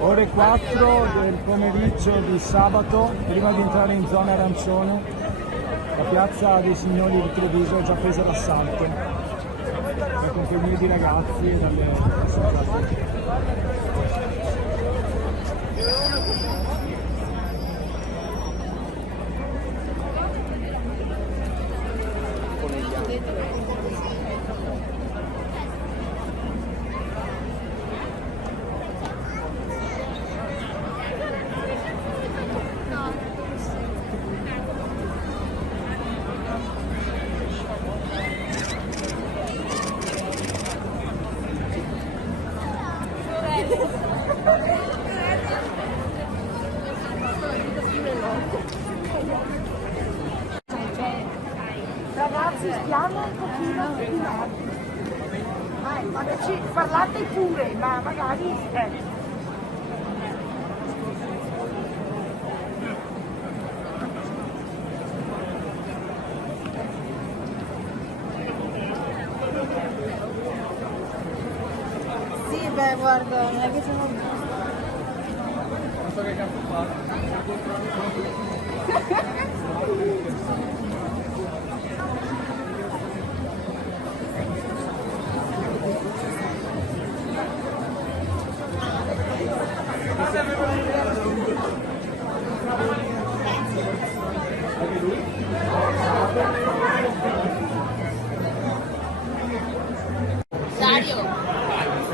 Ore 4 del pomeriggio di sabato, prima di entrare in zona arancione, la piazza dei Signori di Treviso è già presa d'assalto da compagnie di ragazzi e dalle associazioni. Ragazzi, stiamo un pochino più magari parlate pure, ma magari Sì, beh, guarda, non è che sono... Non so che cazzo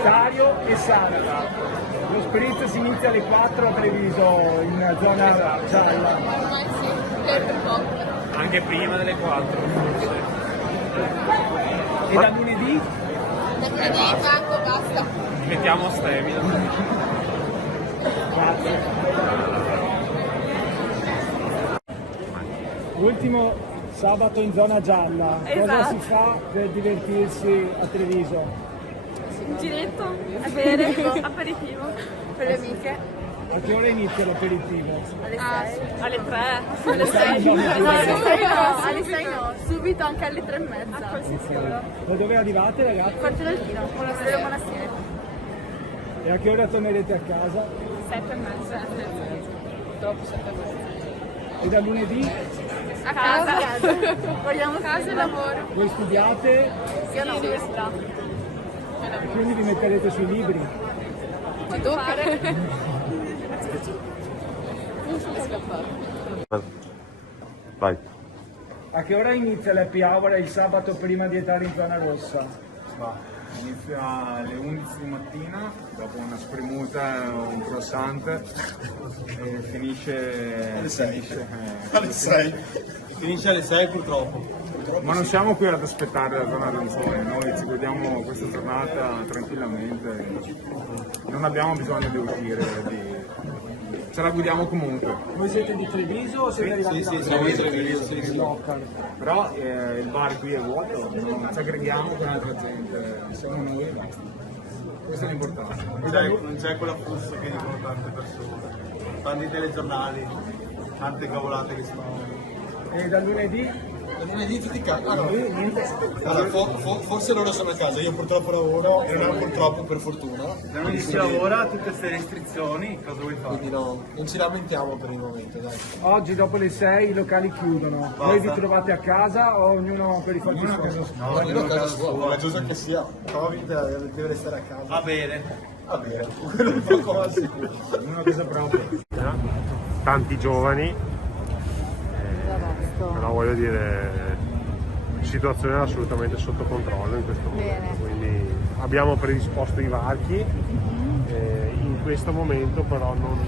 Dario e Sandra. Lo spritz si inizia alle 4 a Treviso in zona gialla. Anche prima delle 4. E da lunedì? basta. Mettiamo a Stevia. Grazie. Ultimo sabato in zona gialla. Cosa Esatto. si fa per divertirsi a Treviso? Un giretto, a bere, aperitivo per le amiche. A che ora inizia l'aperitivo? Alle 3, Alle 6 no, alle 6 no, subito anche alle 3 e mezza. A qualsiasi ora. Da dove arrivate ragazzi? Forte del Tino, buonasera. E a che ora tornerete a casa? 7 e mezza. Dopo 7 e mezza. E da lunedì? A casa. Vogliamo casa e lavoro. Voi studiate Io all'università. e quindi vi metterete sui libri? Ti tocca. Vai. A che ora inizia l'happy hour il sabato prima di entrare in zona rossa? Inizia alle 11 di mattina, dopo una spremuta e un croissant, e finisce alle 6. Finisce alle 6 purtroppo. Ma non siamo qui ad aspettare la zona arancione, noi ci godiamo questa giornata tranquillamente, non abbiamo bisogno di uscire, ce la guidiamo comunque. Voi siete di Treviso o siete arrivati da siamo di Treviso. Local? Però il bar qui è vuoto, non ci aggreghiamo con altra gente, siamo noi e basta. Questo è l'importante. Non c'è quella fussa che dicono tante persone, fanno i telegiornali, tante cavolate che si fanno. E da lunedì? Da lunedì tutti cagano. Niente. Allora, forse loro sono a casa, io purtroppo lavoro e non purtroppo per fortuna. Da noi si lavora, tutte queste restrizioni, cosa vuoi fare? Quindi no, non ci lamentiamo per il momento, dai. Oggi dopo le 6 i locali chiudono. Voi vi trovate a casa o ognuno per i fatti suoi? No, io a casa sua, la giusta che sia, Covid deve restare a casa. Va bene. Va bene, quello è poco al sicuro. Ognuno a casa propria. Tanti giovani, però voglio dire, la situazione è assolutamente sotto controllo in questo momento, quindi abbiamo predisposto i varchi, in questo momento però non...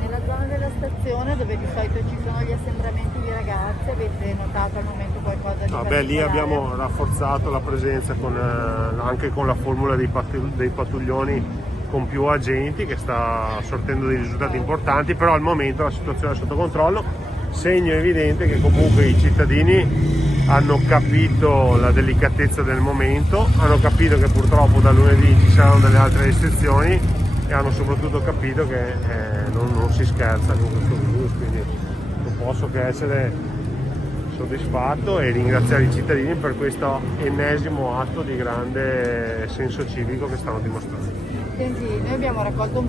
Nella zona della stazione dove di solito ci sono gli assembramenti di ragazze, avete notato al momento qualcosa di Vabbè, lì particolare? abbiamo rafforzato la presenza anche con la formula dei pattuglioni con più agenti che sta sortendo dei risultati importanti, però al momento la situazione è sotto controllo, segno evidente che comunque i cittadini hanno capito la delicatezza del momento, hanno capito che purtroppo da lunedì ci saranno delle altre restrizioni e hanno soprattutto capito che non si scherza con questo virus, quindi non posso che essere soddisfatto e ringraziare i cittadini per questo ennesimo atto di grande senso civico che stanno dimostrando. Senti, noi abbiamo raccolto un